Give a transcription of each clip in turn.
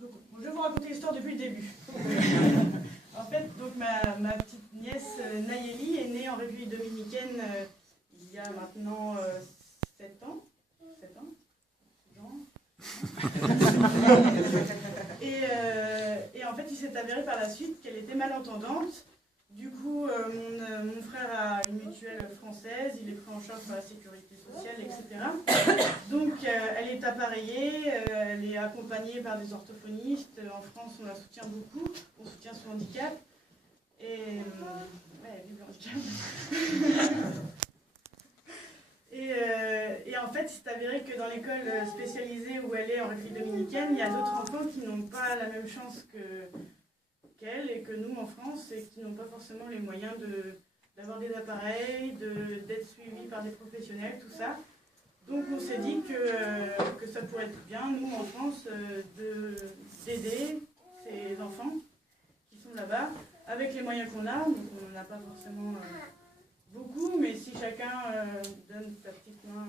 donc, je vais vous raconter l'histoire depuis le début. En fait, donc, ma petite nièce Nayeli est née en République dominicaine il y a maintenant 7 ans. 7 ans, 6 ans. Et en fait, il s'est avéré par la suite qu'elle était malentendante. Du coup, mon frère a une mutuelle française, il est pris en charge par la sécurité sociale, etc. Donc, elle est appareillée, elle est accompagnée par des orthophonistes. En France, on la soutient beaucoup, on soutient son handicap. Et vive le handicap. Et en fait, il s'est avéré que dans l'école spécialisée où elle est en République dominicaine, il y a d'autres enfants qui n'ont pas la même chance qu'elle et que nous en France, et qui n'ont pas forcément les moyens d'avoir des appareils, d'être suivis par des professionnels, tout ça. Donc on s'est dit que ça pourrait être bien, nous en France, d'aider ces enfants qui sont là-bas, avec les moyens qu'on a. Donc on n'en a pas forcément beaucoup, mais si chacun donne sa petite main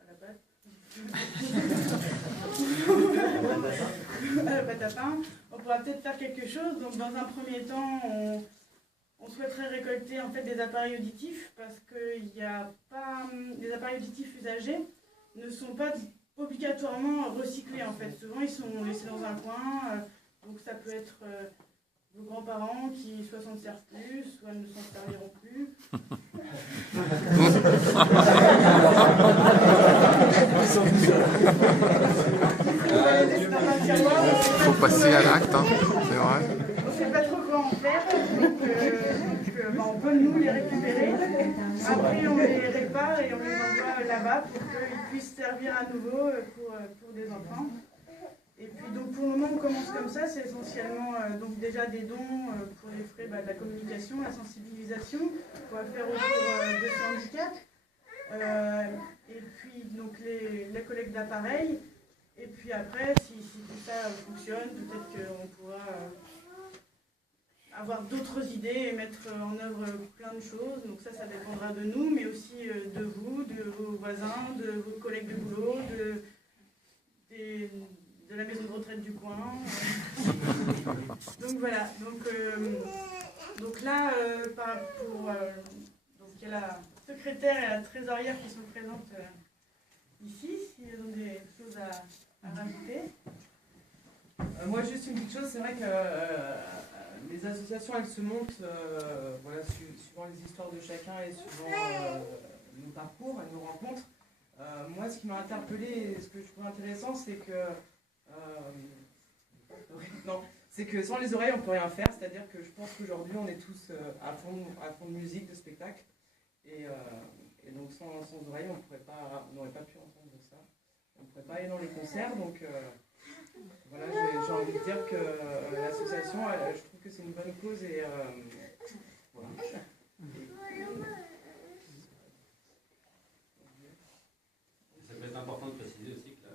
à la pâte, à la pâte à pain, on pourra peut-être faire quelque chose. Donc dans un premier temps, on souhaiterait récolter en fait des appareils auditifs, parce que les appareils auditifs usagés ne sont pas obligatoirement recyclés en fait. Souvent ils sont laissés dans un coin, donc ça peut être vos grands-parents qui soit s'en servent plus, soit ne s'en serviront plus. Il faut passer à l'acte, hein, c'est vrai. On ne sait pas trop quoi en faire, donc on peut nous les récupérer. Après on les répare et on les envoie là-bas pour qu'ils puissent servir à nouveau pour des enfants. Et puis donc pour le moment on commence comme ça, c'est essentiellement donc déjà des dons pour les frais de la communication, la sensibilisation qu'on va faire autour de ce handicap. Et puis donc les collectes d'appareils. Et puis après, si tout ça fonctionne, peut-être qu'on pourra avoir d'autres idées et mettre en œuvre plein de choses. Donc ça dépendra de nous, mais aussi de vous, de vos voisins, de vos collègues de boulot, de la maison de retraite du coin. Donc voilà. Donc là, donc il y a la secrétaire et la trésorière qui sont présentes ici, s'ils ont des choses à rajouter. Moi, juste une petite chose, c'est vrai que les associations, elles se montent suivant les histoires de chacun et suivant nos parcours et nos rencontres. Moi, ce qui m'a interpellé et ce que je trouve intéressant, c'est que sans les oreilles, on ne peut rien faire. C'est-à-dire que je pense qu'aujourd'hui, on est tous à fond de musique, de spectacle. Et donc, sans oreilles, on n'aurait pas pu entendre ça. On ne pourrait pas aller dans les concerts. Donc, voilà, j'ai envie de dire que l'association, je trouve que c'est une bonne cause. Et voilà. Ça peut être important de préciser aussi que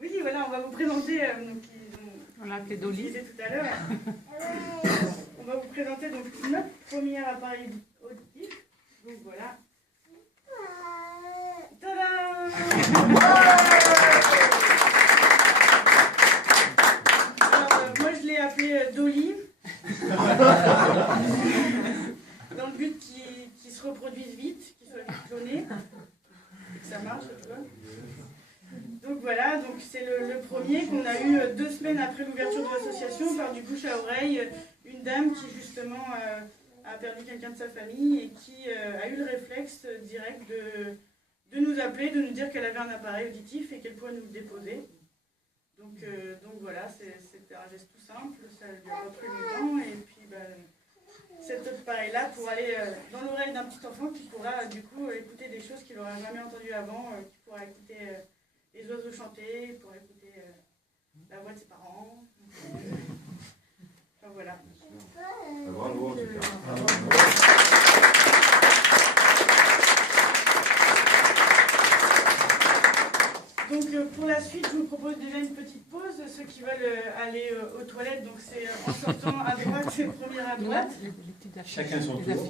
Oui, voilà, on va vous présenter. On l'a appelé Dolly tout à l'heure. On va vous présenter donc notre premier appareil auditif. Donc voilà. Tadam! Alors, moi je l'ai appelé Dolly. Dans le but qu'il se reproduise vite, qu'il soit vite cloné. Et que ça marche, tu vois. Donc voilà, donc c'est le premier qu'on a eu 2 semaines après l'ouverture de l'association, par du bouche à oreille, une dame qui justement a perdu quelqu'un de sa famille et qui a eu le réflexe direct de nous appeler, de nous dire qu'elle avait un appareil auditif et qu'elle pourrait nous le déposer. Donc voilà, c'était un geste tout simple, ça lui a pas pris longtemps, et puis cet appareil-là pour aller dans l'oreille d'un petit enfant qui pourra du coup écouter des choses qu'il n'aurait jamais entendues avant, qui pourra écouter les oiseaux chanter, pour écouter la voix de ses parents. Enfin voilà. bravo en tout cas. Donc pour la suite, je vous propose déjà une petite pause. Ceux qui veulent aller aux toilettes, donc c'est en sortant à droite, c'est le premier à droite. Les petites affiches. Chacun son tour.